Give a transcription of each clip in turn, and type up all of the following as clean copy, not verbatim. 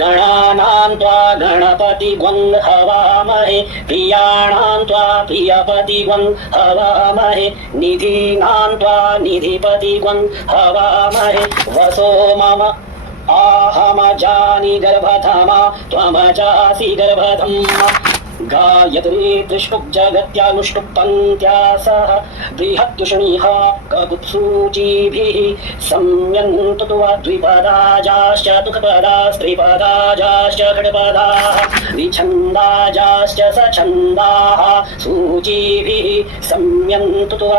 गणानां त्वा गणपतिग्वं हवामहे प्रियाणां त्वा प्रियपतिग्वं हवामहे निधीनां त्वा निधिपतिग्वं हवामहे वसो मम आहमजानि गर्भधमा त्वमजासि गर्भधम्मा गायत्री त्रिष्टुप् जगत्यानुष्टुप्पन्त्या सह बृहत्युष्णीः ककुत्सूचीभिः सम्यन्तु तु द्विपदाजाश्च तुकपदास्त्रिपदाजाश्च खड्पदाः विछन्दाजाश्च सछन्दाः सूचीभिः सम्यन्तु तु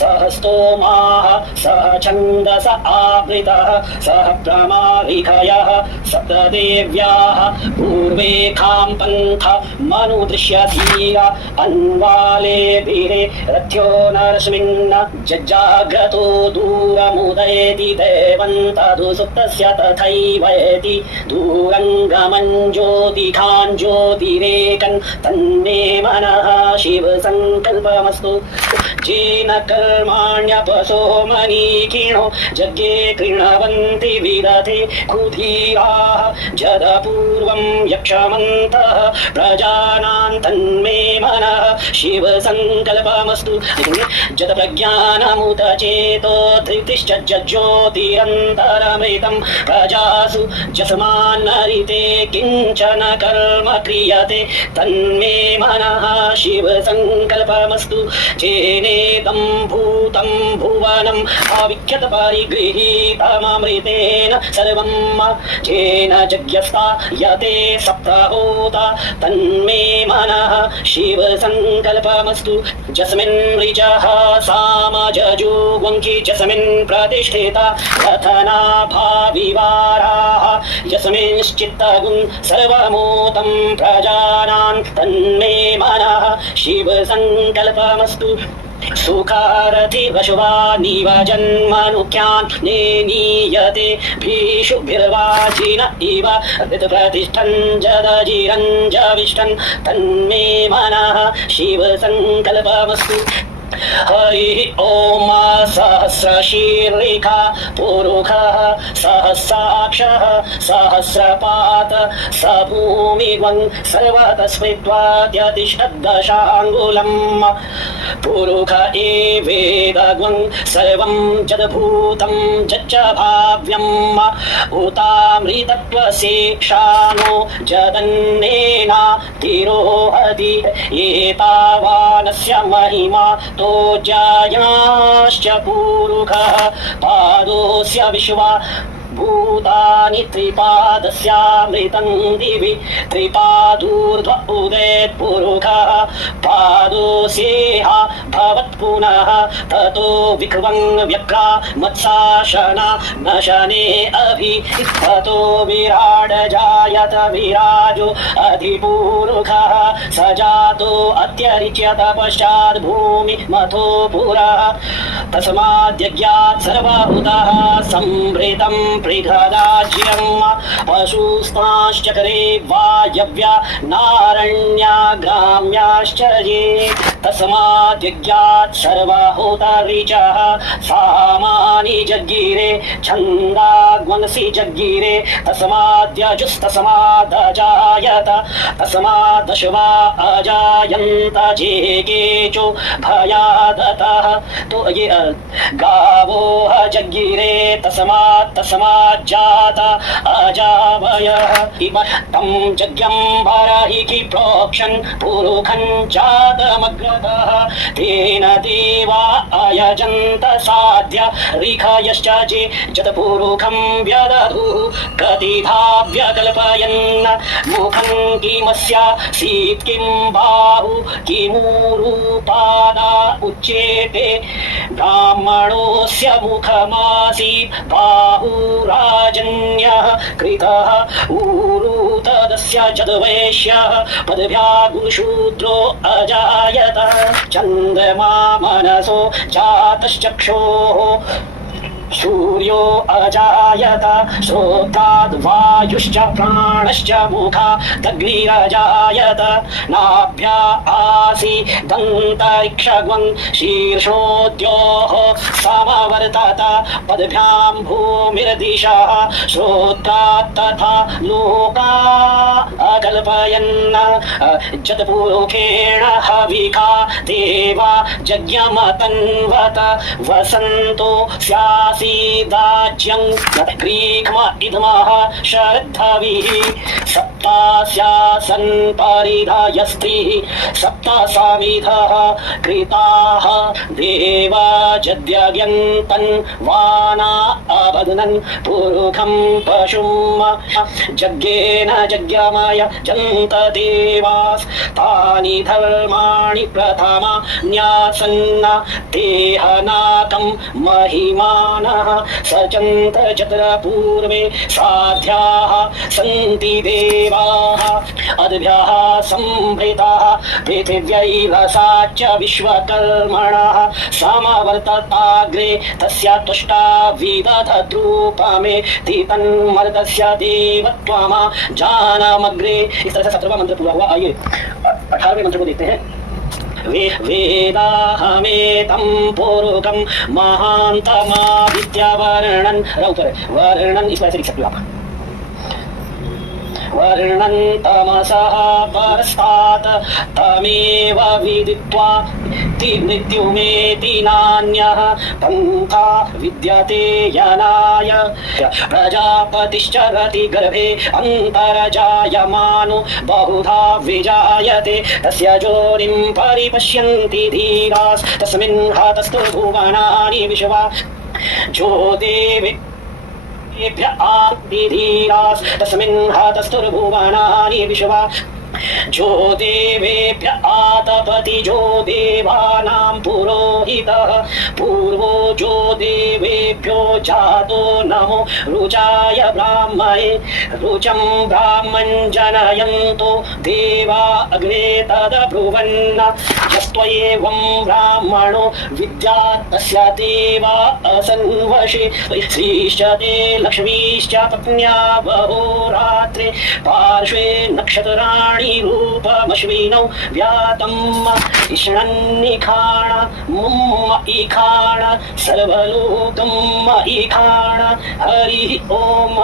सहस्तोमाः सह छन्दस आवृतः सह प्रमाविखयः सप्तदेव्याः पूर्वेखां पन्थ मनु दृश्यधीरा अन्वालेभिरे रथ्यो नरस्मिन्न जज्जाग्रतो दूरमुदयति देवन्तदु सुप्तस्य तथैवेति दूरङ्गमं ज्योतिखान् ज्योतिरेकन् तन्मे मनः शिवसङ्कल्पमस्तु जेन कर्माण्यपसो मनीकिणो यज्ञे कृणवन्ति विदधे कुधीराः जदपूर्वं यक्षमन्तः प्रजानां तन्मे मनः शिवसङ्कल्पमस्तु जतप्रज्ञानमुत चेतो धृतिश्च ज्योतिरन्तरमृतं प्रजासु जस्मान्नरिते किञ्चन कर्म क्रियते तन्मे मनः शिवसङ्कल्पमस्तु चेनेदं भूतं भुवनम् आविख्यत परिगृहीतममृतेन सर्वं चेन यज्ञस्था यते सप्तहोता तन्मे मनः शिवसङ्कल्पमस्तु यस्मिन् ऋचः सामजजुगुङ्की यस्मिन् प्रतिष्ठिता रथनाभाविवाराः यस्मिंश्चित्तगुं सर्वमूतं प्रजानां तन्मे मनः शिवसङ्कल्पमस्तु सुखारथि वशुवा नीव जन्मनुख्यान् नेनीयते भीषुभिर्वाचिन इव ऋतुप्रतिष्ठन् जदजिरञ्जविष्टन् तन्मे मनः शिवसङ्कल्पमस्तु हरिः ॐ सहस्रशीर्षिखा पुरुखः सहस्राक्षः सहस्रपात स भूमिग्वं सर्वतस्मित्वाद्यतिष्ठद्दशाङ्गुलम् पुरुख एवेदग्वं सर्वं जदभूतं जच्च भाव्यम् उतामृतत्वशेषानो जदन्नेना तिरोहति एतावानस्य महिमा तो जायाश्च पुरुखः पादोऽस्य विश्वा भूतानि त्रिपादस्यामृतं दिवि त्रिपादूर्ध्व उदेत् पुरुखः पादोऽस्येह भवत्पुनः ततो विक्रमं व्यक्रा मत्साशना न शने अभि ततो विराड जायत विराजो अधिपुरुखः स जातो अत्यरिच्यत पश्चात् भूमि मथो पुरः तस्माद्यज्ञात् सर्वभूतः सम्भृतं पृथदाज्यं पशुस्ताश्चक्रे वायव्या नारण्या ग्राम्याश्च ये तस्माद्यज्ञात् सर्वहोतऋचः सामानि जज्ञिरे छन्दाग्वंसि जज्ञिरे तस्माद्यजुस्तस्मादजायत तस्मादश्वा अजायन्त जेकेचो भयादतः तो ये गावो जज्ञिरे तस्माज्जात अजावयः तं यज्ञं बर्हिः प्रोक्षन् पुरुखं जातमग्रतः तेन देवा अयजन्त साध्य ऋखयश्च जे जतपुरुखं व्यदधुः कतिधा व्यकल्पयन् मुखं किमस्य सीत् किं बाहु किमूरुपादा उच्येते ब्राह्मणोऽस्य मुखमासीत् बाहुराजन्यः कृतः ऊरु तदस्य जद्वैश्यः पदभ्या गुरुशूद्रो अजायत चन्द्रमा मनसो जातश्चक्षोः सूर्यो अजायत श्रोत्राद् वायुश्च प्राणश्च मुखादग्निरजायत नाभ्या आसीदन्तरिक्षगं शीर्षोद्योः समवर्तत पदभ्यां भूमिर्दिशः श्रोत्रात् तथा लोका अकल्पयन् जतपुरुखेण हविका देवा जज्ञमतन्वत वसन्तो स्यासीदाज्यं ग्रीक्म इदमः श्रद्धविः सप्तास्यासन् परिधायस्त्रिः सप्तसाविधः कृताः देवा जद्यज्ञन्तन् वाना अबध्नन् पुरुखं पशुं यज्ञेन यज्ञमय जन्त देवास् तानि धर्माणि प्रथमा न्यासन्न देहनाकं महिमानः सचन्त जत्र पूर्वे साध्याः सन्ति देवाः अद्भ्यः संभृताः पृथिव्यैरसाच्च विश्वकर्मणः समवर्तताग्रे तस्य तुष्टा विदधद्रूपमे तन्मर्दस्य देवत्वमा जानमग्रे। इस तरह से 17वां मंत्र पूरा हुआ। आइए 18वें मंत्र को देखते हैं। वेदाहमेतं पुरुषं महान्तमादित्यवर्णन् ऊपर वर्णन इस तरह से लिख सकते हो आप। वर्णन् तमसः परस्तात् तमेव विदित्वा मृत्युमेति नान्यः पन्था विद्यते यनाय प्रजापतिश्चरति गर्भे अन्तर्जायमानो बहुधा विजायते तस्य जोनिं परिपश्यन्ति धीरास् तस्मिन् हतस्तु भुवनानि विश्वा जो देवे धीरास् तस्मिन् हतस्तुर्भुवनानि विश्वा जो देवेभ्य आतपति जो देवानां पुरोहितः पूर्वो जो देवेभ्यो जातो नमो रुचाय ब्राह्मणे रुचं ब्राह्मं जनयन्तो देवा अग्रे तदब्रुवन् यस्त्वयेवं ब्राह्मणो विद्यात् तस्य देवा असन्वशे श्रीश्च ते लक्ष्मीश्च पत्न्या वहोरात्रे पार्श्वे नक्षत्राणि रूपमश्विनौ व्यातम् इष्णन्निखाण मुम्म इखाण सर्वलोकम् इखाण हरिः ओम्।